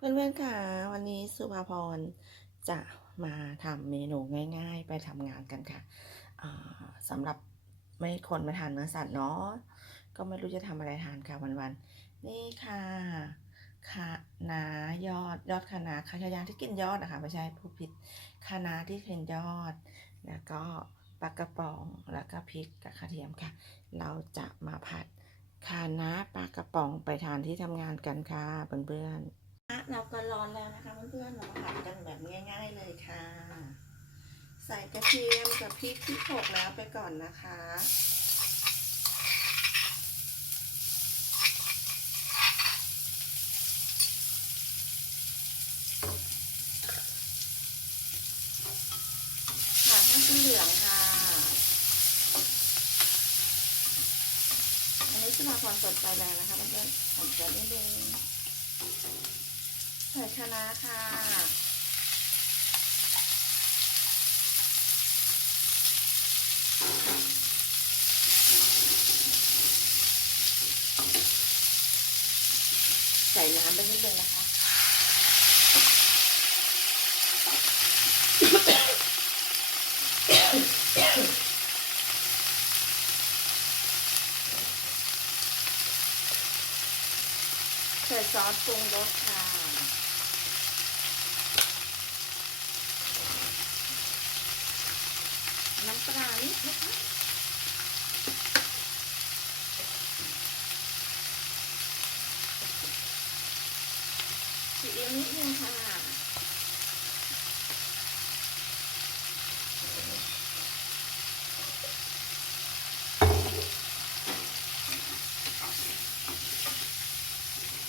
เพื่อนๆค่ะ วันนี้สุภาพรจะมาทำเมนูง่าย ๆ ไปทำงานกันค่ะอ่าสำหรับไม่คนไม่ทานเนื้อสัตว์เนาะก็ไม่รู้จะทำอะไรทานค่ะวันๆนี่ค่ะคะน้ายอดยอดคะน้าคะยางที่กินยอดนะคะไม่ใช่ผู้ผิดคะนาที่เป็นยอด แล้วก็ปลากระป๋องแล้วก็พริกกับกระเทียมค่ะ เราจะมาผัดคะน้าปลากระป๋องไปทานที่ทำงานกันค่ะเพื่อนๆ เราก็ร้อนแล้วนะคะเพื่อนๆเรามาผัดกันแบบง่าย ๆเลยค่ะ ใส่กระเทียมกับพริกที่โขลกแล้วไปก่อนนะคะผัดให้เป็นเหลืองค่ะ อันนี้จะมาความสดไปแล้วนะคะเพื่อนๆผมจะนิดนึง ใส่คะน้าค่ะ ใส่น้ำไปนิดนึงนะคะใส่ซอสปรุงรสค่ะ น้ำ ปลานิดนะคะซีอิ๊วนิดนึงค่ะ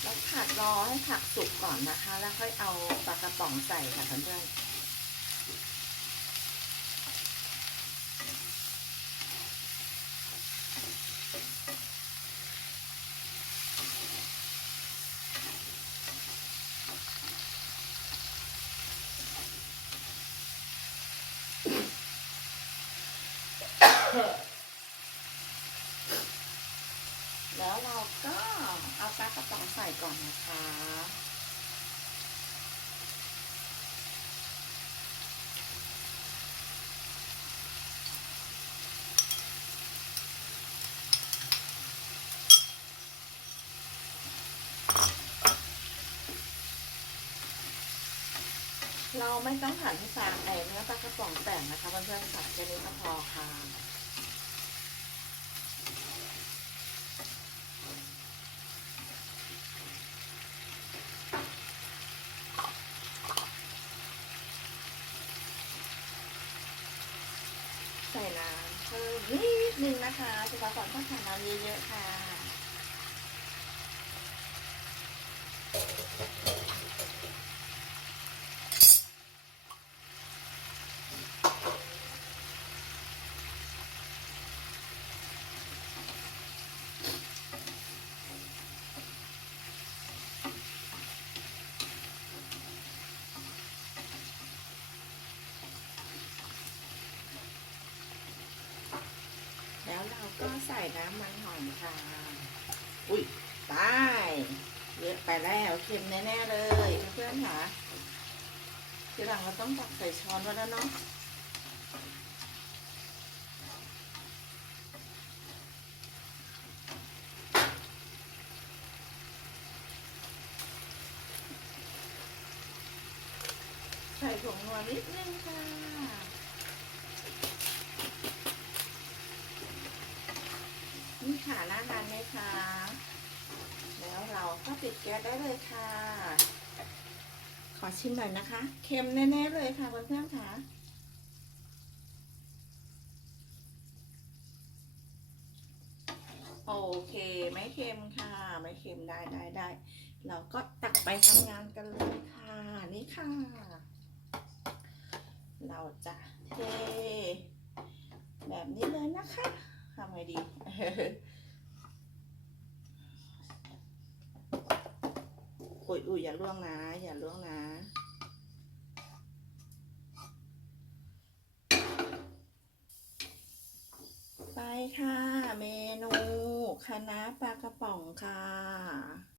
แล้วผัดรอให้ผักสุกก่อนนะคะ แล้วค่อยเอาปลากระป๋องใส่ค่ะเพื่อนๆ แล้วเราก็เอาปลากระป๋องใส่ก่อนนะคะ เราไม่ต้องหั่นให้ฟางไอเนื้อปลากระป๋องแตกนะคะเพื่อนๆค่ะแค่นี้ก็พอค่ะใส่น้ำเพิ่มนิดนึงนะคะสุภาพรต้องทานน้ำเยอะๆค่ะ แล้วเราก็ ใส่น้ำมันหอยค่ะ อุ้ยตายเยอะไปแล้วเค็มแน่ๆเลยเพื่อนๆค่ะทีหลังเราต้องตักใส่ช้อนไว้แล้วเนาะใส่ผงนัวนิดนึงค่ะ นี่ค่ะน่าทานไหมคะ แล้วเราก็ปิดแก๊สได้เลยค่ะ ขอชิมหน่อยนะคะ เค็มแน่ๆเลยค่ะเพื่อนๆค่ะโอเค ไม่เค็มค่ะ ไม่เค็มได้ได้ได้ เราก็ตักไปทำงานกันเลยค่ะ นี่ค่ะ เราจะเทแบบนี้เลยนะคะทำไงดี อุยอุยอย่าล่วงนะ อย่าล่วงนะ ไปค่ะ เมนูคณะปลากระป๋องค่ะ